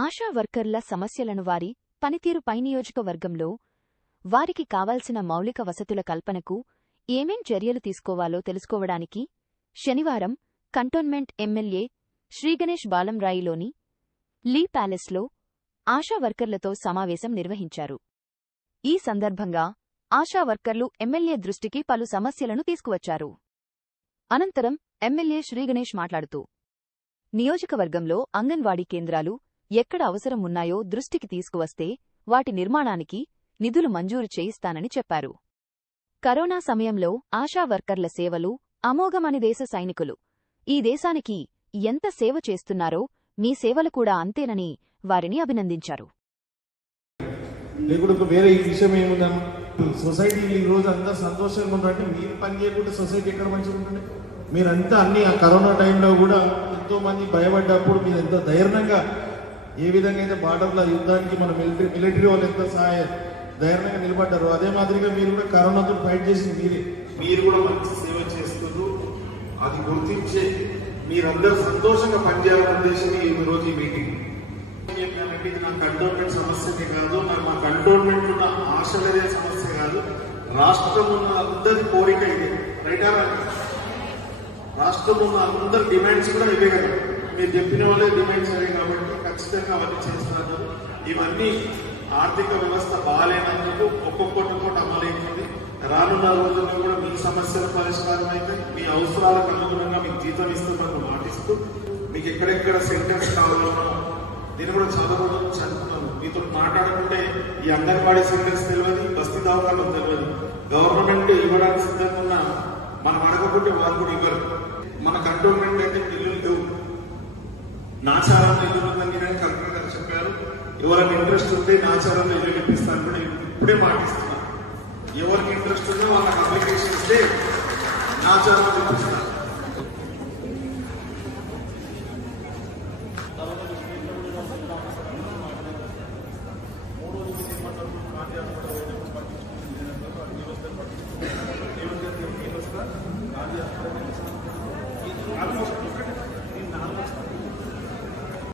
ఆశా వర్కర్ల సమస్యలను వారి పనితీరుపై నియోజకవర్గంలో వారికి కావాల్సిన మౌలిక వసతుల కల్పనకు ఏమేం చర్యలు తీసుకోవాలో తెలుసుకోవడానికి శనివారం కంటోన్మెంట్ ఎమ్మెల్యే శ్రీగణేష్ బాలంరాయిలోని లీ ప్యాలెస్లో ఆశా వర్కర్లతో సమావేశం నిర్వహించారు. ఈ సందర్భంగా ఆశా వర్కర్లు ఎమ్మెల్యే దృష్టికి పలు సమస్యలను తీసుకువచ్చారు. అనంతరం ఎమ్మెల్యే శ్రీగణేష్ మాట్లాడుతూ నియోజకవర్గంలో అంగన్వాడీ కేంద్రాలు ఎక్కడ అవసరం ఉన్నాయో దృష్టికి తీసుకువస్తే వాటి నిర్మాణానికి నిధులు మంజూరు చేయిస్తానని చెప్పారు. కరోనా సమయంలో ఆశా వర్కర్ల సేవలు అమోఘమని దేశ సైనికులు ఈ దేశానికి ఎంత సేవ చేస్తున్నారో మీ సేవలు కూడా అంతేనని వారిని అభినందించారు. వేరే ఈ విషయం ఏముందమ్మా, సొసైటీ ఈ రోజు అంతా సంతోషంగా ఉండండి. మీరు పని చేయకుండా సొసైటీ ఎక్కడ మంచిగా ఉంటుంది? మీరంతా అన్ని ఆ కరోనా టైంలో కూడా ఎంతో మంది భయపడ్డప్పుడు మీరు ఎంతో ధైర్యంగా ఏ విధంగా అయితే బార్డర్ల యుద్ధానికి మన మిలిటరీ వాళ్ళు ఎంత ధైర్యంగా నిలబడ్డారు, అదే మాదిరిగా మీరు కూడా కరోనాతో ఫైట్ చేసి మీరు కూడా మంచి సేవ చేస్తూ అది గుర్తించి మీరందరూ సంతోషంగా పనిచేయాలనే ఉద్దేశంగా ఈ రోజు ఈ మీటింగ్. చెప్పానంటే ఇది నా కంటోన్మెంట్ సమస్యనే కాదు, మా కంటోన్మెంట్ ఉన్న ఆశలదే సమస్య కాదు, రాష్ట్రం ఉన్న అందరి కోరిక ఇది. రైటా? రాష్ట్రం ఉన్న అందరి డిమాండ్స్ కూడా ఇవే కదా, మీరు చెప్పిన వాళ్ళే డిమాండ్స్ అవే కాబట్టి ఖచ్చితంగా అవన్నీ చేస్తున్నారు. ఇవన్నీ ఆర్థిక వ్యవస్థ బాగాలేనందుకు ఒక్కొక్కటి అమలైతుంది. రానున్న రోజుల్లో కూడా మీ సమస్యల పరిష్కారం అయితే మీ అవసరాలకు అనుగుణంగా మీకు జీతం ఇస్తున్నట్టు మాటిస్తూ మీకు ఎక్కడెక్కడ సెంటర్స్ కావాలో నేను కూడా చాలా రోజులు చదువుతున్నాను. మీతో మాట్లాడుకుంటే ఈ అంగన్వాడీ సెంటర్స్ తెలియదు, బస్తీ దవాఖానాలు తెలియదు. గవర్నమెంట్ ఇవ్వడానికి సిద్ధంగా ఉన్న మనం అడగకుంటే వాళ్ళు కూడా ఇవ్వరు. మన కంటోన్మెంట్ అయితే ఇల్లులు లేవు, నాచారంలో ఇల్లు ఉందని కలెక్టర్ గారు చెప్పారు. ఎవరికి ఇంట్రెస్ట్ ఉంటే నాచారంలో ఇల్లు ఇప్పిస్తాను కూడా ఇప్పుడే మాటిస్తున్నాను. ఎవరికి ఇంట్రెస్ట్ ఉందో వాళ్ళకి అప్లికేషన్ ఇస్తే నాచారంలో